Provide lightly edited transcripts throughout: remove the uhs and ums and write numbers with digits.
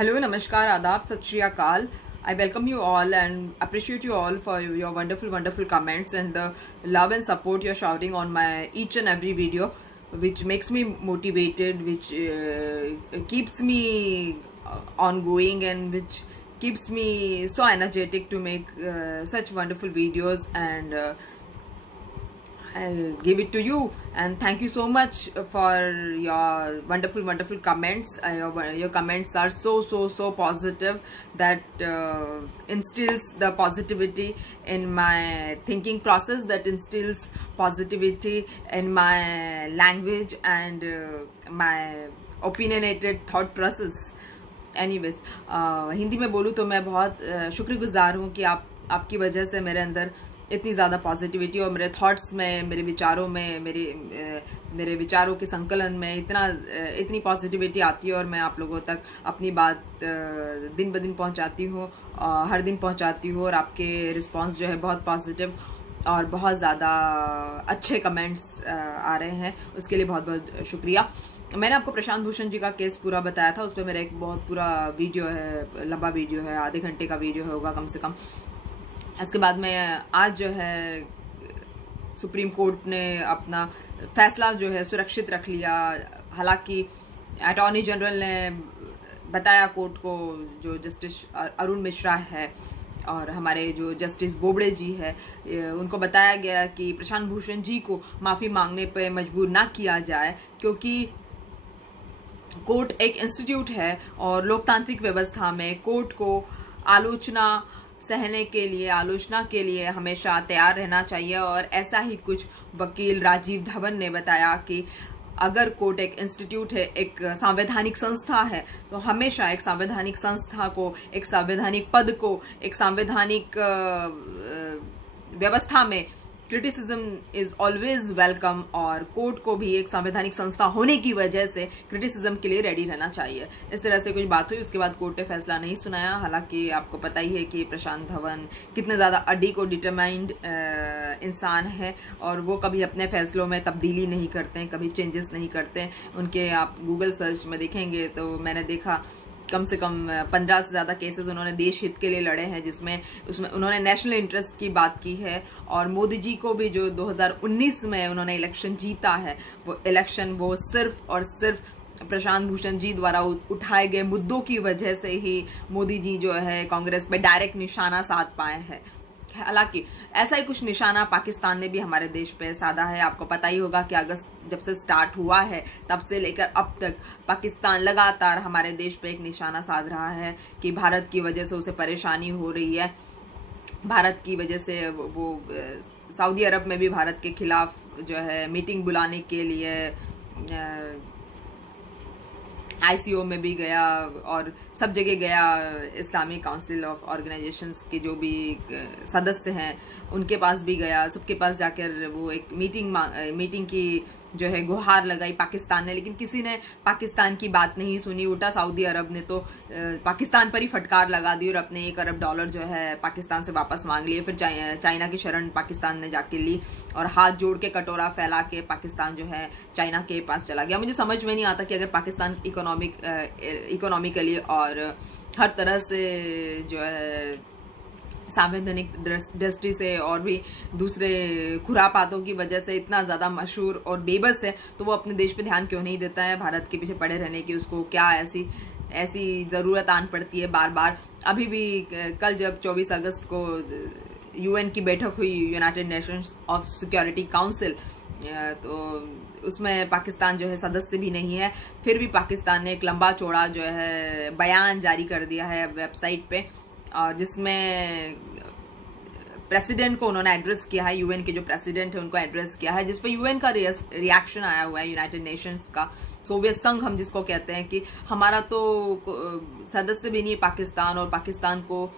Hello, Namaskar, Adab, Sat Shri Akal. I welcome you all and appreciate you all for your wonderful comments and the love and support you're showering on my each and every video, which makes me motivated, which keeps me ongoing, and which keeps me so energetic to make such wonderful videos. And I'll give it to you, and thank you so much for your wonderful comments. Your comments are so positive that instills the positivity in my thinking process, that instills positivity in my language and my opinionated thought process. Anyways Hindi में बोलूँ तो मैं बहुत शुक्रगुजार हूँ कि आपकी वजह से मेरे अंदर इतनी ज़्यादा पॉजिटिविटी और मेरे थॉट्स में, मेरे विचारों में, मेरे विचारों के संकलन में इतनी पॉजिटिविटी आती है, और मैं आप लोगों तक अपनी बात दिन ब दिन पहुँचाती हूँ, हर दिन पहुँचाती हूँ, और आपके रिस्पॉन्स जो है बहुत पॉजिटिव और बहुत ज़्यादा अच्छे कमेंट्स आ रहे हैं, उसके लिए बहुत बहुत शुक्रिया। मैंने आपको प्रशांत भूषण जी का केस पूरा बताया था, उस पर मेरा एक बहुत पूरा वीडियो है, लंबा वीडियो है, आधे घंटे का वीडियो होगा कम से कम। इसके बाद में आज जो है सुप्रीम कोर्ट ने अपना फैसला जो है सुरक्षित रख लिया। हालांकि अटॉर्नी जनरल ने बताया कोर्ट को, जो जस्टिस अरुण मिश्रा है और हमारे जो जस्टिस बोबड़े जी है, उनको बताया गया कि प्रशांत भूषण जी को माफ़ी मांगने पर मजबूर ना किया जाए, क्योंकि कोर्ट एक इंस्टीट्यूट है और लोकतांत्रिक व्यवस्था में कोर्ट को आलोचना के लिए हमेशा तैयार रहना चाहिए। और ऐसा ही कुछ वकील राजीव धवन ने बताया कि अगर कोर्ट एक इंस्टीट्यूट है, एक संवैधानिक संस्था है, तो हमेशा एक संवैधानिक संस्था को, एक संवैधानिक पद को, एक संवैधानिक व्यवस्था में क्रिटिसिज्म इज ऑलवेज वेलकम, और कोर्ट को भी एक संवैधानिक संस्था होने की वजह से क्रिटिसिज्म के लिए रेडी रहना चाहिए। इस तरह से कुछ बात हुई। उसके बाद कोर्ट ने फैसला नहीं सुनाया। हालांकि आपको पता ही है कि प्रशांत धवन कितने ज़्यादा अडिग और डिटरमाइंड इंसान है, और वो कभी अपने फैसलों में तब्दीली नहीं करते हैं, कभी चेंजेस नहीं करते हैं। उनके आप गूगल सर्च में देखेंगे तो मैंने देखा कम से कम 15 से ज़्यादा केसेस उन्होंने देश हित के लिए लड़े हैं, उसमें उन्होंने नेशनल इंटरेस्ट की बात की है। और मोदी जी को भी जो 2019 में उन्होंने इलेक्शन जीता है, वो सिर्फ और सिर्फ प्रशांत भूषण जी द्वारा उठाए गए मुद्दों की वजह से ही मोदी जी जो है कांग्रेस पे डायरेक्ट निशाना साध पाए हैं। हालांकि ऐसा ही कुछ निशाना पाकिस्तान ने भी हमारे देश पे साधा है। आपको पता ही होगा कि अगस्त जब से स्टार्ट हुआ है तब से लेकर अब तक पाकिस्तान लगातार हमारे देश पे एक निशाना साध रहा है कि भारत की वजह से उसे परेशानी हो रही है। भारत की वजह से वो सऊदी अरब में भी भारत के खिलाफ जो है मीटिंग बुलाने के लिए ICO में भी गया, और सब जगह गया। इस्लामिक काउंसिल ऑफ ऑर्गेनाइजेशंस के जो भी सदस्य हैं उनके पास भी गया। सबके पास जाकर वो एक मीटिंग की जो है गुहार लगाई पाकिस्तान ने, लेकिन किसी ने पाकिस्तान की बात नहीं सुनी। उल्टा सऊदी अरब ने तो पाकिस्तान पर ही फटकार लगा दी और अपने $1 अरब जो है पाकिस्तान से वापस मांग लिए। फिर चाइना की शरण पाकिस्तान ने जाके ली, और हाथ जोड़ के कटोरा फैला के पाकिस्तान जो है चाइना के पास चला गया। मुझे समझ में नहीं आता कि अगर पाकिस्तान इकोनॉमिकली और हर तरह से जो है संवैधानिक दृष्टि से और भी दूसरे खुरापातों की वजह से इतना ज़्यादा मशहूर और बेबस है, तो वो अपने देश पे ध्यान क्यों नहीं देता है? भारत के पीछे पड़े रहने की उसको क्या ऐसी ज़रूरत आन पड़ती है बार बार? अभी भी कल जब 24 अगस्त को UN की बैठक हुई, United Nations of security council, तो उसमें पाकिस्तान जो है सदस्य भी नहीं है, फिर भी पाकिस्तान ने एक लंबा चौड़ा जो है बयान जारी कर दिया है वेबसाइट पे, और जिसमें प्रेसिडेंट को उन्होंने एड्रेस किया है, UN के जो प्रेसिडेंट है उनको एड्रेस किया है, जिस पे UN का रिएक्शन आया हुआ है, यूनाइटेड नेशंस का, सोवियत संघ हम जिसको कहते हैं, कि हमारा तो सदस्य भी नहीं है पाकिस्तान, और पाकिस्तान को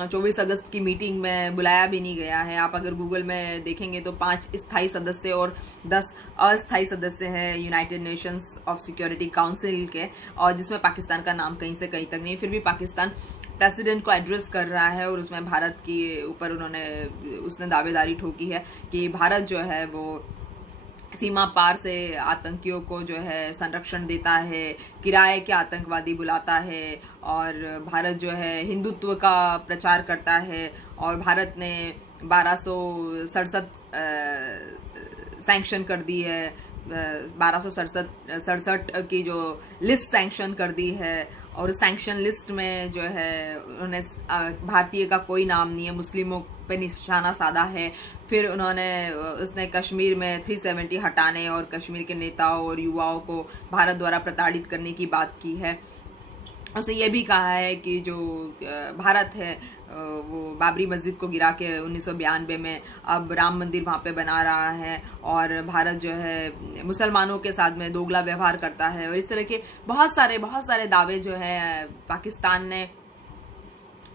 24 अगस्त की मीटिंग में बुलाया भी नहीं गया है। आप अगर गूगल में देखेंगे तो 5 स्थायी सदस्य और 10 अस्थायी सदस्य हैं United Nations of security council के, और जिसमें पाकिस्तान का नाम कहीं से कहीं तक नहीं। फिर भी पाकिस्तान प्रेसिडेंट को एड्रेस कर रहा है, और उसमें भारत के ऊपर उसने दावेदारी ठोकी है कि भारत जो है वो सीमा पार से आतंकियों को जो है संरक्षण देता है, किराए के आतंकवादी बुलाता है, और भारत जो है हिंदुत्व का प्रचार करता है। और भारत ने 1267 सैंक्शन कर दी है, 1267 की जो लिस्ट सैंक्शन कर दी है। और सैंक्शन लिस्ट में जो है उन्होंने भारतीय का कोई नाम नहीं है, मुस्लिमों पे निशाना साधा है। फिर उसने कश्मीर में 370 हटाने और कश्मीर के नेताओं और युवाओं को भारत द्वारा प्रताड़ित करने की बात की है। उसने ये भी कहा है कि जो भारत है वो बाबरी मस्जिद को गिरा के 1992 में अब राम मंदिर वहाँ पे बना रहा है, और भारत जो है मुसलमानों के साथ में दोगला व्यवहार करता है। और इस तरह के बहुत सारे दावे जो है पाकिस्तान ने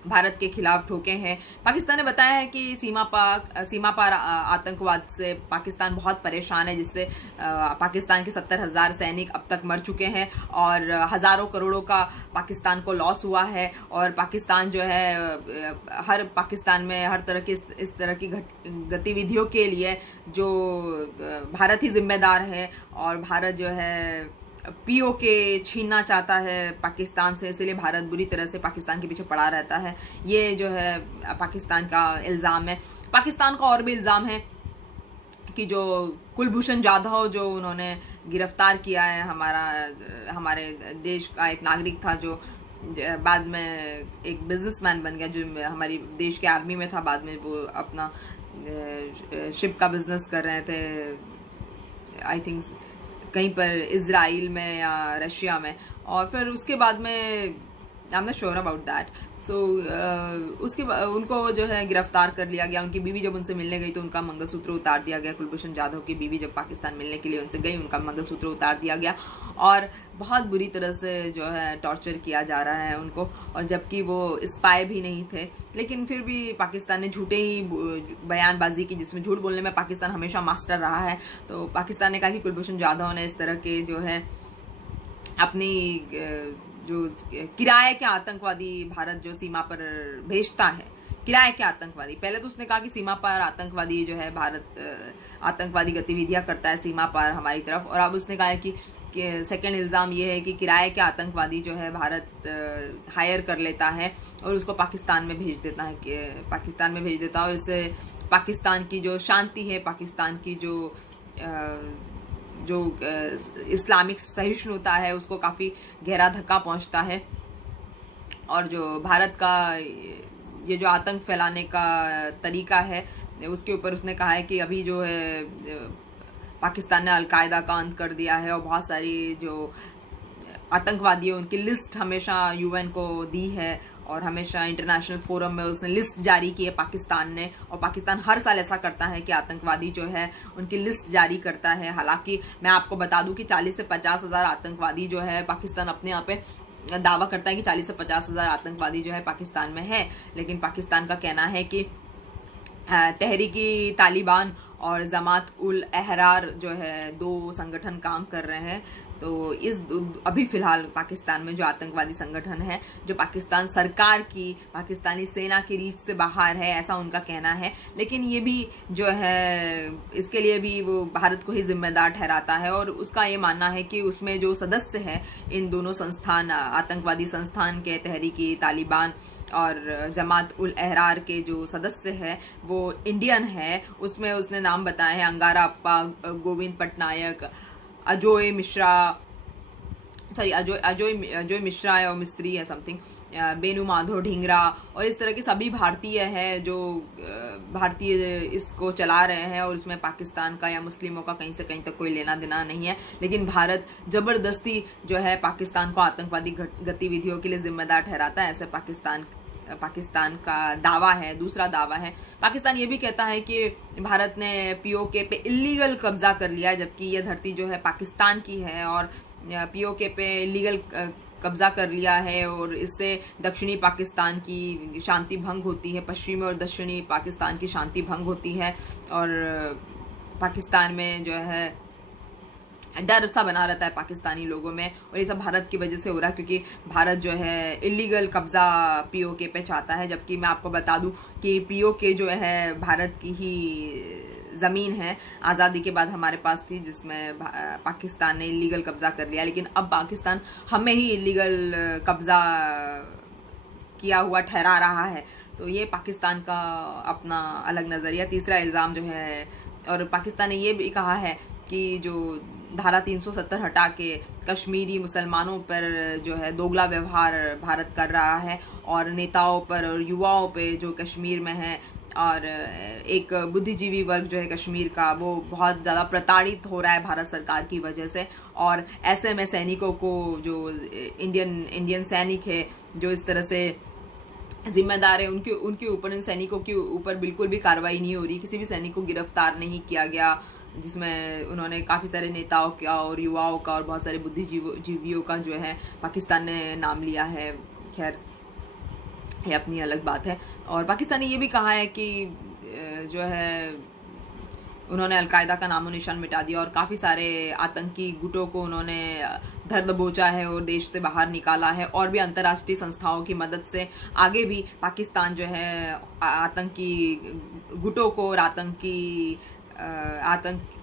भारत के खिलाफ ठोके हैं। पाकिस्तान ने बताया है कि सीमा पार आतंकवाद से पाकिस्तान बहुत परेशान है, जिससे पाकिस्तान के 70,000 सैनिक अब तक मर चुके हैं और हजारों करोड़ों का पाकिस्तान को लॉस हुआ है। और पाकिस्तान जो है पाकिस्तान में हर तरह की इस तरह की गतिविधियों के लिए जो भारत ही जिम्मेदार है, और भारत जो है पीओके छीनना चाहता है पाकिस्तान से, इसलिए भारत बुरी तरह से पाकिस्तान के पीछे पड़ा रहता है। ये जो है पाकिस्तान का इल्ज़ाम है। पाकिस्तान का और भी इल्ज़ाम है कि जो कुलभूषण जाधव जो उन्होंने गिरफ्तार किया है, हमारे देश का एक नागरिक था जो बाद में एक बिजनेसमैन बन गया, जो हमारी देश के आर्मी में था, बाद में वो अपना शिप का बिजनेस कर रहे थे आई थिंक कहीं पर इजराइल में या रशिया में। और फिर उसके बाद में I am not sure about that. तो उनको जो है गिरफ्तार कर लिया गया। उनकी बीवी जब उनसे मिलने गई तो उनका मंगलसूत्र उतार दिया गया। कुलभूषण जाधव की बीवी जब पाकिस्तान मिलने के लिए उनसे गई, उनका मंगलसूत्र उतार दिया गया और बहुत बुरी तरह से जो है टॉर्चर किया जा रहा है उनको। और जबकि वो स्पाई भी नहीं थे, लेकिन फिर भी पाकिस्तान ने झूठे ही बयानबाजी की, जिसमें झूठ बोलने में पाकिस्तान हमेशा मास्टर रहा है। तो पाकिस्तान ने कहा कि कुलभूषण जाधव ने इस तरह के जो है अपनी जो किराए के आतंकवादी भारत जो सीमा पर भेजता है, किराए के आतंकवादी, पहले तो उसने कहा कि सीमा पार आतंकवादी जो है भारत आतंकवादी गतिविधियां करता है सीमा पार हमारी तरफ, और अब उसने कहा है कि सेकंड इल्ज़ाम ये है कि किराए के आतंकवादी जो है भारत हायर कर लेता है और उसको पाकिस्तान में भेज देता है, और इससे पाकिस्तान की जो शांति है, पाकिस्तान की जो इस्लामिक सहिष्णुता है उसको काफ़ी गहरा धक्का पहुंचता है। और जो भारत का ये जो आतंक फैलाने का तरीका है उसके ऊपर उसने कहा है कि अभी जो है पाकिस्तान ने अलकायदा का अंत कर दिया है, और बहुत सारी जो आतंकवादी है उनकी लिस्ट हमेशा यूएन को दी है, और हमेशा इंटरनेशनल फोरम में उसने लिस्ट जारी की है पाकिस्तान ने। और पाकिस्तान हर साल ऐसा करता है कि आतंकवादी जो है उनकी लिस्ट जारी करता है। हालांकि मैं आपको बता दूं कि 40 से 50 हज़ार आतंकवादी जो है पाकिस्तान अपने यहाँ पे दावा करता है कि 40 से 50 हज़ार आतंकवादी जो है पाकिस्तान में है, लेकिन पाकिस्तान का कहना है कि तहरीकी तालिबान और जमात उल अहरार जो है 2 संगठन काम कर रहे हैं। तो अभी फिलहाल पाकिस्तान में जो आतंकवादी संगठन है जो पाकिस्तान सरकार की, पाकिस्तानी सेना की रीच से बाहर है, ऐसा उनका कहना है। लेकिन ये भी जो है इसके लिए भी वो भारत को ही जिम्मेदार ठहराता है, और उसका ये मानना है कि उसमें जो सदस्य हैं इन दोनों संस्थान, आतंकवादी संस्थान के तहरीकी तालिबान और जमात उल अहरार के जो सदस्य हैं वो इंडियन है। उसमें उसने नाम बताए हैं अंगारा अप्पा, गोविंद पटनायक, अजय मिश्रा है और मिस्त्री है समथिंग, बेनू माधव ढींगरा, और इस तरह के सभी भारतीय है जो भारतीय इसको चला रहे हैं, और उसमें पाकिस्तान का या मुस्लिमों का कहीं से कहीं तक कोई लेना देना नहीं है। लेकिन भारत जबरदस्ती जो है पाकिस्तान को आतंकवादी गतिविधियों के लिए जिम्मेदार ठहराता है, ऐसे पाकिस्तान का दावा है। दूसरा दावा है, पाकिस्तान ये भी कहता है कि भारत ने पीओके पे इलीगल कब्जा कर लिया, जबकि ये धरती जो है पाकिस्तान की है, और पीओके पे इलीगल कब्जा कर लिया है, और इससे दक्षिणी पाकिस्तान की शांति भंग होती है, पश्चिमी और दक्षिणी पाकिस्तान की शांति भंग होती है, और पाकिस्तान में जो है डर सा बना रहता है पाकिस्तानी लोगों में। और ये सब भारत की वजह से हो रहा है, क्योंकि भारत जो है इलीगल कब्जा पीओके पे चाहता है। जबकि मैं आपको बता दूं कि पीओके जो है भारत की ही ज़मीन है आज़ादी के बाद हमारे पास थी, जिसमें पाकिस्तान ने इलीगल कब्जा कर लिया, लेकिन अब पाकिस्तान हमें ही इलीगल कब्जा किया हुआ ठहरा रहा है। तो ये पाकिस्तान का अपना अलग नज़रिया। तीसरा इल्ज़ाम जो है, और पाकिस्तान ने ये भी कहा है कि जो धारा 370 हटा के कश्मीरी मुसलमानों पर जो है दोगला व्यवहार भारत कर रहा है, और नेताओं पर और युवाओं पे जो कश्मीर में है, और एक बुद्धिजीवी वर्ग जो है कश्मीर का, वो बहुत ज़्यादा प्रताड़ित हो रहा है भारत सरकार की वजह से। और ऐसे में सैनिकों को, जो इंडियन सैनिक है जो इस तरह से जिम्मेदार है, उनके ऊपर, इन सैनिकों के ऊपर बिल्कुल भी कार्रवाई नहीं हो रही। किसी भी सैनिक को गिरफ्तार नहीं किया गया, जिसमें उन्होंने काफ़ी सारे नेताओं का और युवाओं का और बहुत सारे बुद्धिजीवियों का जो है पाकिस्तान ने नाम लिया है। खैर, ये अपनी अलग बात है। और पाकिस्तान ने ये भी कहा है कि जो है उन्होंने अलकायदा का नामो निशान मिटा दिया, और काफ़ी सारे आतंकी गुटों को उन्होंने धर दबोचा है और देश से बाहर निकाला है। और भी अंतर्राष्ट्रीय संस्थाओं की मदद से आगे भी पाकिस्तान जो है आतंकी गुटों को और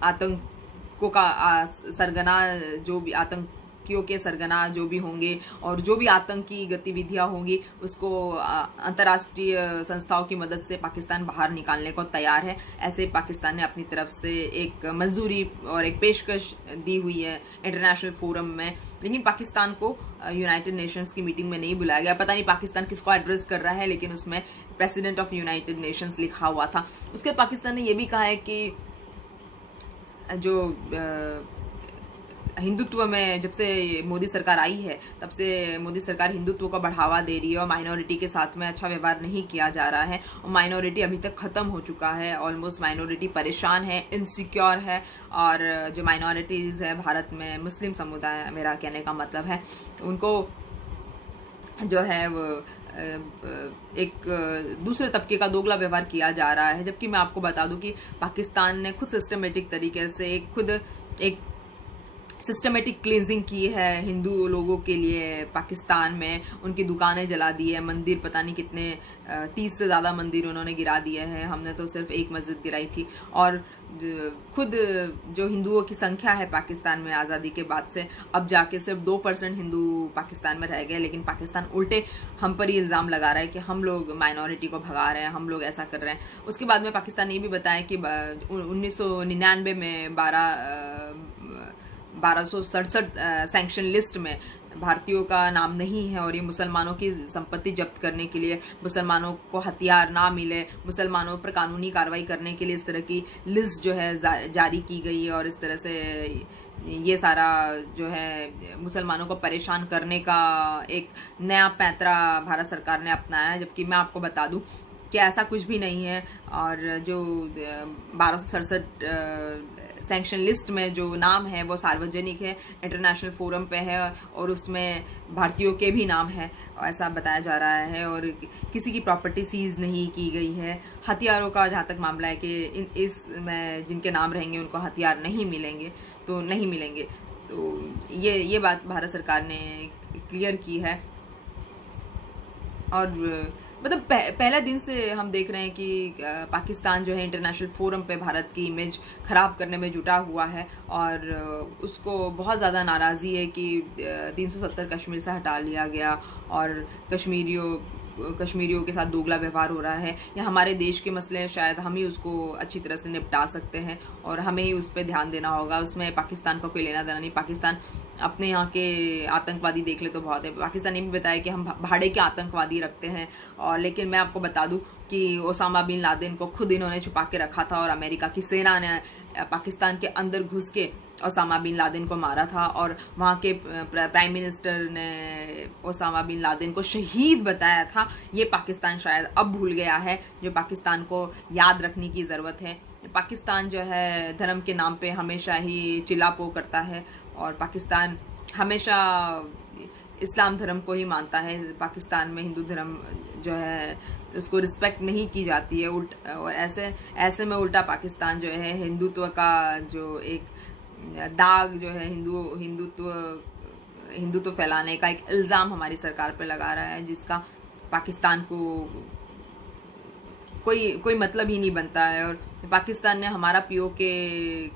आतंकों का सरगना, जो भी आतंकियों के सरगना जो भी होंगे और जो भी आतंकी गतिविधियां होंगी, उसको अंतर्राष्ट्रीय संस्थाओं की मदद से पाकिस्तान बाहर निकालने को तैयार है। ऐसे पाकिस्तान ने अपनी तरफ से एक मंजूरी और एक पेशकश दी हुई है इंटरनेशनल फोरम में, लेकिन पाकिस्तान को यूनाइटेड नेशंस की मीटिंग में नहीं बुलाया गया। पता नहीं पाकिस्तान किसको एड्रेस कर रहा है, लेकिन उसमें प्रेसिडेंट ऑफ यूनाइटेड नेशंस लिखा हुआ था। उसके बाद पाकिस्तान ने यह भी कहा है कि जो हिंदुत्व में, जब से मोदी सरकार आई है तब से मोदी सरकार हिंदुत्व को बढ़ावा दे रही है, और माइनॉरिटी के साथ में अच्छा व्यवहार नहीं किया जा रहा है। और माइनॉरिटी अभी तक ख़त्म हो चुका है, ऑलमोस्ट माइनॉरिटी परेशान है, इनसिक्योर है। और जो माइनॉरिटीज़ है भारत में, मुस्लिम समुदाय, मेरा कहने का मतलब है, उनको जो है वो एक दूसरे तबके का दोगला व्यवहार किया जा रहा है। जबकि मैं आपको बता दूं कि पाकिस्तान ने खुद सिस्टमेटिक तरीके से एक सिस्टमेटिक क्लींजिंग की है हिंदू लोगों के लिए। पाकिस्तान में उनकी दुकानें जला दी है, मंदिर पता नहीं कितने 30 से ज़्यादा मंदिर उन्होंने गिरा दिए हैं। हमने तो सिर्फ एक मस्जिद गिराई थी। और खुद जो हिंदुओं की संख्या है पाकिस्तान में आज़ादी के बाद से, अब जाके सिर्फ 2% हिंदू पाकिस्तान में रह गए, लेकिन पाकिस्तान उल्टे हम पर ही इल्ज़ाम लगा रहा है कि हम लोग माइनॉरिटी को भगा रहे हैं, हम लोग ऐसा कर रहे हैं। उसके बाद में पाकिस्तान ने भी बताया कि 1999 में 1267 सैंक्शन लिस्ट में भारतीयों का नाम नहीं है, और ये मुसलमानों की संपत्ति जब्त करने के लिए, मुसलमानों को हथियार ना मिले, मुसलमानों पर कानूनी कार्रवाई करने के लिए इस तरह की लिस्ट जो है जारी की गई है। और इस तरह से ये सारा जो है मुसलमानों को परेशान करने का एक नया पैंतरा भारत सरकार ने अपनाया है। जबकि मैं आपको बता दूं कि ऐसा कुछ भी नहीं है। और जो 1267 सैंक्शन लिस्ट में जो नाम है वो सार्वजनिक है, इंटरनेशनल फोरम पे है, और उसमें भारतीयों के भी नाम है, ऐसा बताया जा रहा है। और किसी की प्रॉपर्टी सीज नहीं की गई है। हथियारों का जहाँ तक मामला है कि इसमें जिनके नाम रहेंगे उनको हथियार नहीं मिलेंगे, तो नहीं मिलेंगे। तो ये बात भारत सरकार ने क्लियर की है। और मतलब पहले दिन से हम देख रहे हैं कि पाकिस्तान जो है इंटरनेशनल फोरम पे भारत की इमेज ख़राब करने में जुटा हुआ है, और उसको बहुत ज़्यादा नाराज़गी है कि 370 कश्मीर से हटा लिया गया, और कश्मीरियों के साथ दोगला व्यवहार हो रहा है। या हमारे देश के मसले हैं, शायद हम ही उसको अच्छी तरह से निपटा सकते हैं, और हमें ही उस पर ध्यान देना होगा। उसमें पाकिस्तान का कोई लेना देना नहीं। पाकिस्तान अपने यहाँ के आतंकवादी देख ले तो बहुत है। पाकिस्तान ने भी बताया कि हम भाड़े के आतंकवादी रखते हैं, और लेकिन मैं आपको बता दूं कि ओसामा बिन लादेन को खुद इन्होंने छुपा के रखा था, और अमेरिका की सेना ने पाकिस्तान के अंदर घुस के ओसामा बिन लादेन को मारा था। और वहाँ के प्राइम मिनिस्टर ने ओसामा बिन लादेन को शहीद बताया था। ये पाकिस्तान शायद अब भूल गया है, जो पाकिस्तान को याद रखने की ज़रूरत है। पाकिस्तान जो है धर्म के नाम पे हमेशा ही चिल्लापो करता है, और पाकिस्तान हमेशा इस्लाम धर्म को ही मानता है। पाकिस्तान में हिंदू धर्म जो है उसको रिस्पेक्ट नहीं की जाती है। और ऐसे में उल्टा पाकिस्तान जो है हिंदुत्व का जो एक दाग जो है हिंदुत्व फैलाने का एक इल्ज़ाम हमारी सरकार पे लगा रहा है, जिसका पाकिस्तान को कोई मतलब ही नहीं बनता है। और पाकिस्तान ने हमारा पीओके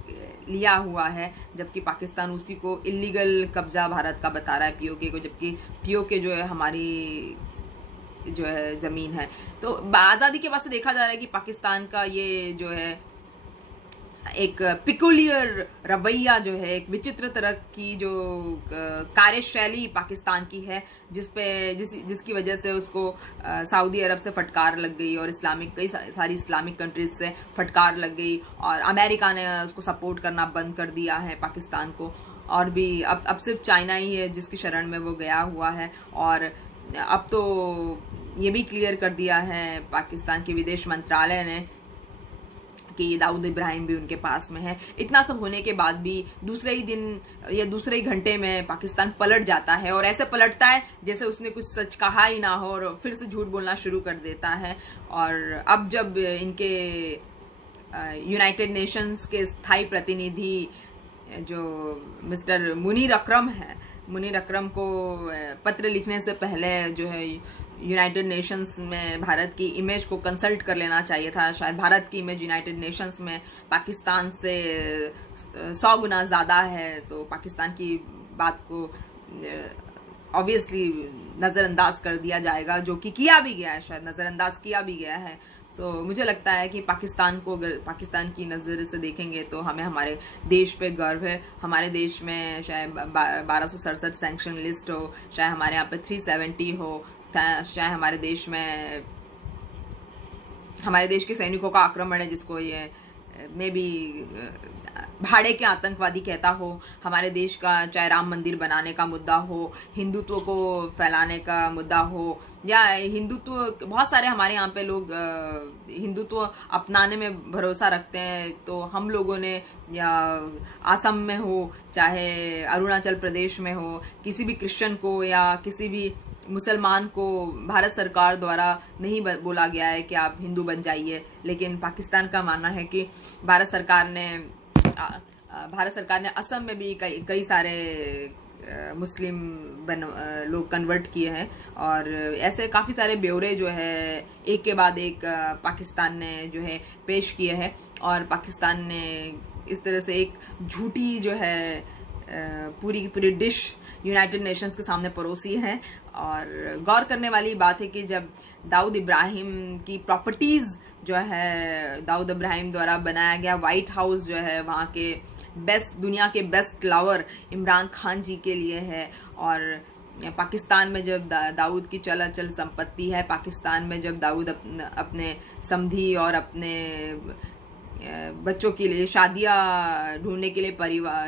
लिया हुआ है, जबकि पाकिस्तान उसी को इलीगल कब्जा भारत का बता रहा है पीओके को, जबकि पीओके जो है हमारी जो है ज़मीन है। तो आज़ादी के बाद से देखा जा रहा है कि पाकिस्तान का ये जो है एक पिकुलियर रवैया जो है, एक विचित्र तरह की जो कार्यशैली पाकिस्तान की है, जिसकी वजह से उसको सऊदी अरब से फटकार लग गई और कई सारी इस्लामिक कंट्रीज से फटकार लग गई, और अमेरिका ने उसको सपोर्ट करना बंद कर दिया है पाकिस्तान को। और भी अब सिर्फ चाइना ही है जिसकी शरण में वो गया हुआ है। और अब तो ये भी क्लियर कर दिया है पाकिस्तान के विदेश मंत्रालय ने कि दाऊद इब्राहिम भी उनके पास में है। इतना सब होने के बाद भी दूसरे ही दिन या दूसरे ही घंटे में पाकिस्तान पलट जाता है, और ऐसे पलटता है जैसे उसने कुछ सच कहा ही ना हो, और फिर से झूठ बोलना शुरू कर देता है। और अब जब इनके यूनाइटेड नेशंस के स्थायी प्रतिनिधि जो मिस्टर मुनीर अकरम है, मुनीर अकरम को पत्र लिखने से पहले जो है यूनाइटेड नेशंस में भारत की इमेज को कंसल्ट कर लेना चाहिए था। शायद भारत की इमेज यूनाइटेड नेशंस में पाकिस्तान से 100 गुना ज़्यादा है, तो पाकिस्तान की बात को ऑब्वियसली नज़रअंदाज कर दिया जाएगा, जो कि किया भी गया है, शायद नज़रअंदाज किया भी गया है। सो मुझे लगता है कि पाकिस्तान को अगर पाकिस्तान की नज़र से देखेंगे तो हमें हमारे देश पे गर्व है। हमारे देश में चाहे 1267 सैंक्शन लिस्ट हो, चाहे हमारे यहाँ पे 370 हो, चाहे हमारे देश में हमारे देश के सैनिकों का आक्रमण है जिसको ये मे बी भाड़े के आतंकवादी कहता हो, हमारे देश का चाहे राम मंदिर बनाने का मुद्दा हो, हिंदुत्व को फैलाने का मुद्दा हो, या हिंदुत्व, बहुत सारे हमारे यहाँ पे लोग हिंदुत्व अपनाने में भरोसा रखते हैं। तो हम लोगों ने, या असम में हो चाहे अरुणाचल प्रदेश में हो, किसी भी क्रिश्चियन को या किसी भी मुसलमान को भारत सरकार द्वारा नहीं बोला गया है कि आप हिंदू बन जाइए, लेकिन पाकिस्तान का मानना है कि भारत सरकार ने असम में भी कई सारे मुस्लिम लोग कन्वर्ट किए हैं, और ऐसे काफ़ी सारे ब्यौरे जो है एक के बाद एक पाकिस्तान ने जो है पेश किए हैं। और पाकिस्तान ने इस तरह से एक झूठी जो है पूरी की पूरी डिश यूनाइटेड नेशंस के सामने परोसी है। और गौर करने वाली बात है कि जब दाऊद इब्राहिम की प्रॉपर्टीज़ जो है दाऊद इब्राहिम द्वारा बनाया गया व्हाइट हाउस जो है वहाँ के दुनिया के बेस्ट लवर इमरान खान जी के लिए है, और पाकिस्तान में जब दाऊद की चल अचल संपत्ति है, पाकिस्तान में जब दाऊद अपने समधी और अपने बच्चों के लिए शादियाँ ढूंढने के लिए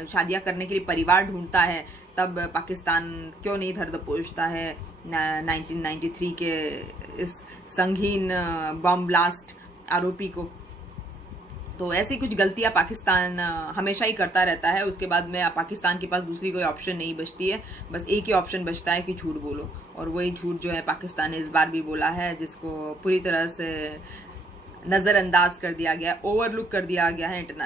शादियाँ करने के लिए परिवार ढूंढता है, तब पाकिस्तान क्यों नहीं धर दबोचता है 1993 के इस संगीन बम ब्लास्ट आरोपी को। तो ऐसी कुछ गलतियां पाकिस्तान हमेशा ही करता रहता है। उसके बाद में पाकिस्तान के पास दूसरी कोई ऑप्शन नहीं बचती है, बस एक ही ऑप्शन बचता है कि झूठ बोलो, और वही झूठ जो है पाकिस्तान ने इस बार भी बोला है, जिसको पूरी तरह से नज़रअंदाज कर दिया गया, ओवरलुक कर दिया गया है